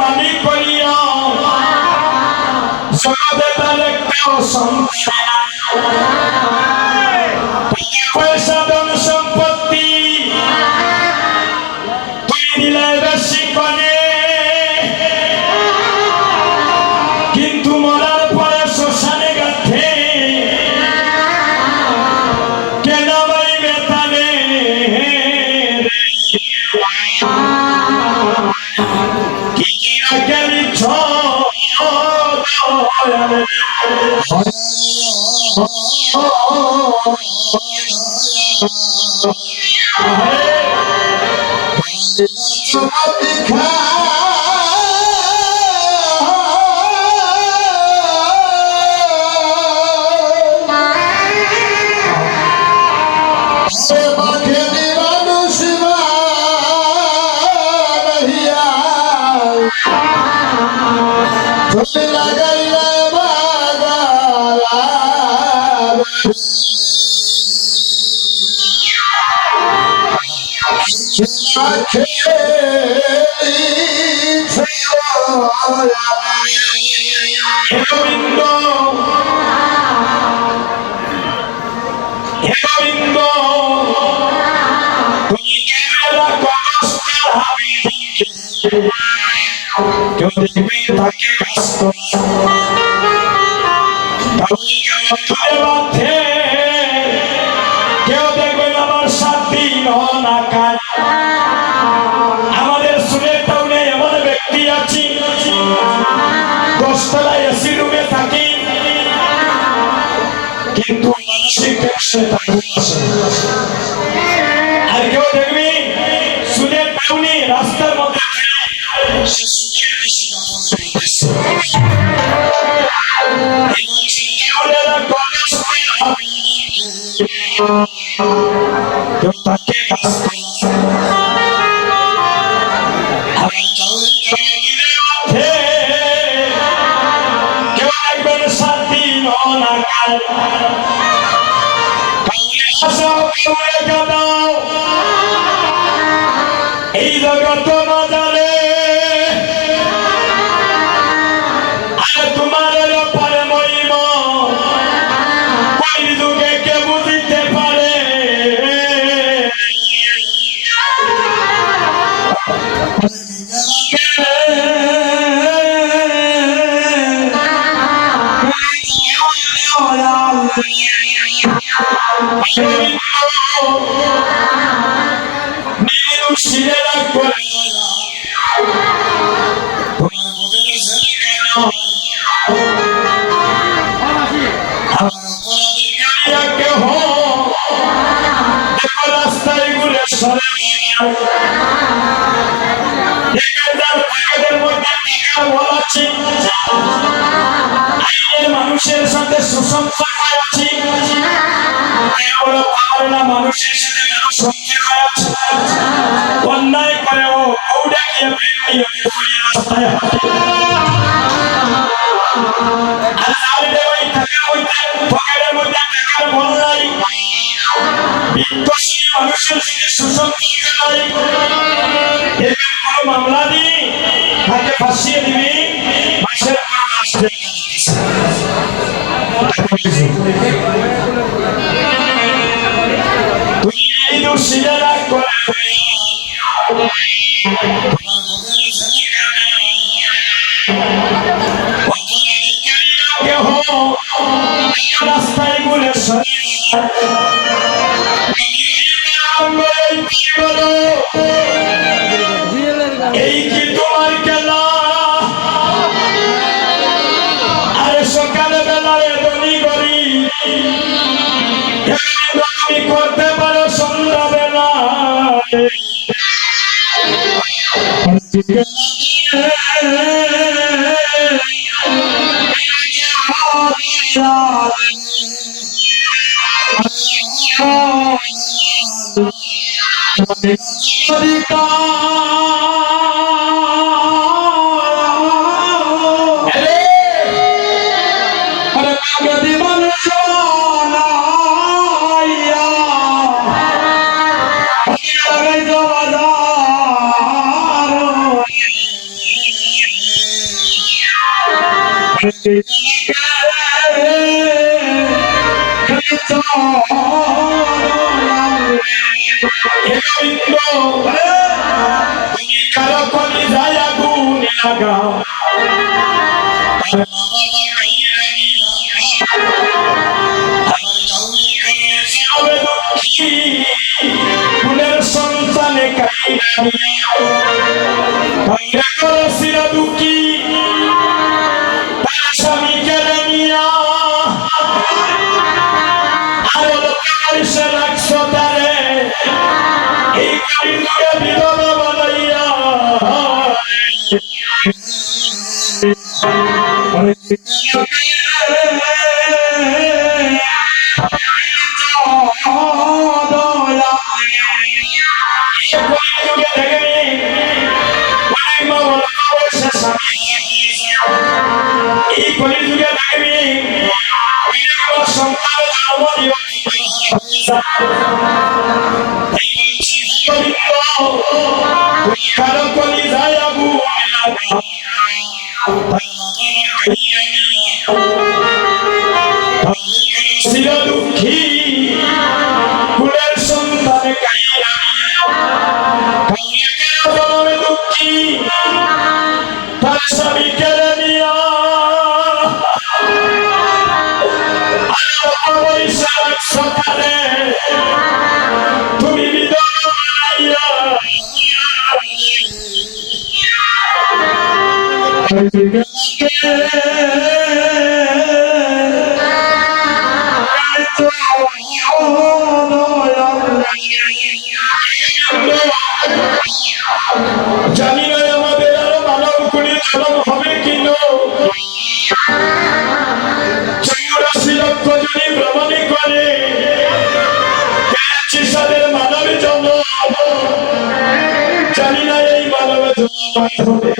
মালিক করিয়া জগতে তার একটাও সংসার পয়সা ধন সম্পত্তি তুই দিলে বেশি করে, কিন্তু মরার পরে শ্মশানে গাথে কেন বাইবে তারে কি গেলি কেউ দেখবে তাকে কেউ দেখবেন আমার 7 দিন না কাজ। আমাদের সুরের টাউনে এমন ব্যক্তি আছে 10 তলায় এসি রুমে থাকি, কিন্তু মানসিক টেনশনে থাকতে আসে। আর কেউ দেখবি সুরের টাউনে রাস্তার মধ্যে সে সুখের বেশি কেউ তাকে কেউ দেখবেন 7 দিন না কাল এই জগত বাজারে আর তোমার পরে মরিব কোন যুগে কে বুঝিতে পারে। রাস্তায় ঘুরে সরে মানুষের সাথে সুসম্পর্ক আছে, মানুষের সাথে মানুষ আছে, অন্যায় করে রাস্তায় মানুষের সাথে সুসম্পর্ক নাই, মামলা দিয়ে তাকে ফাঁসিয়ে দিবি, মাসের পর মাস তুই এই দোষীরা করে রাস্তায় ঘুরে এই কি তোমার খেলা? আরে সকালে বেলায় দনি করি তুমি করতে পারো সন্ধ্যা বেলা তুমি কারো কলি যায় আগুন লাগাও ফুলের সন্তানে কাইরা করছিল দুঃখী তার স্বামী কেড়ে নিয়া আরো লোকের সে রাখছো তারে এই কলিযুগে বিধবা বানাইয়া এই কলিযুগে দেখবি সন্তান কারো কলি যায় আগুন ছিল দুঃখী ফুলের সন্তানে কাইরা জনমে দুঃখী তার স্বামী কেড়ে নিয়া সকালে তুমি বিধবা বানাইয়া জানি না আমাদের আরো মানব কুড়ি জন্ম হবে কিনা 84 লক্ষ জনই ভ্রমণে করে 83 সালের মানব জন্ম জানি না এই মানব জন্ম হবে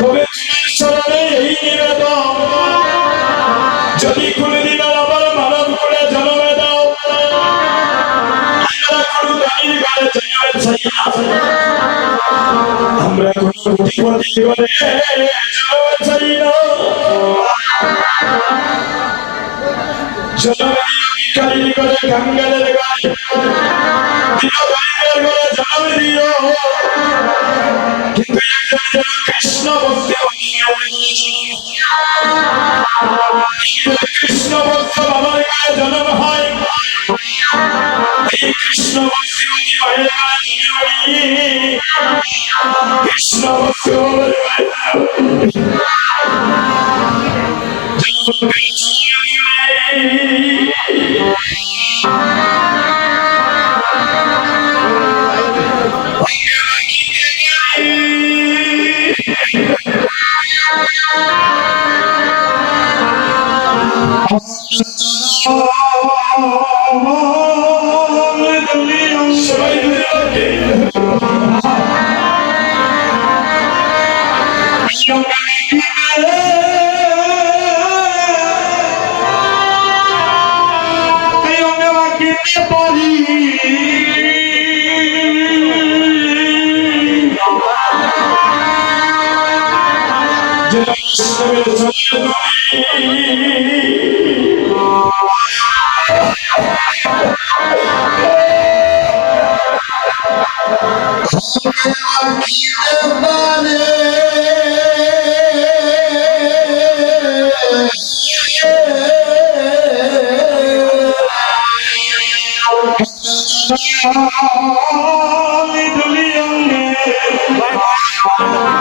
তবে তোমার চরণে এই নিবেদন যদি কোনদিন আবার মানব করে জন্মে দাও আমরা কোনো দানির ঘরে জন্মে চাই না আমরা কোনো কোটিপতি ঘরে জন্মে চাই না জন্মে দিও ভিখারির ঘরে কাঙ্গালের ঘরে দিও গরিবের ঘরে জন্মে দিও কিন্তু একজন যেন কৃষ্ণ ভক্তি কৃষ্ণ ভক্ত বাবার গায়ে জন্ম হয় এই কৃষ্ণ ভক্তি মায়ের গায়ে কৃষ্ণ ভক্তি বাবার Hallelujah.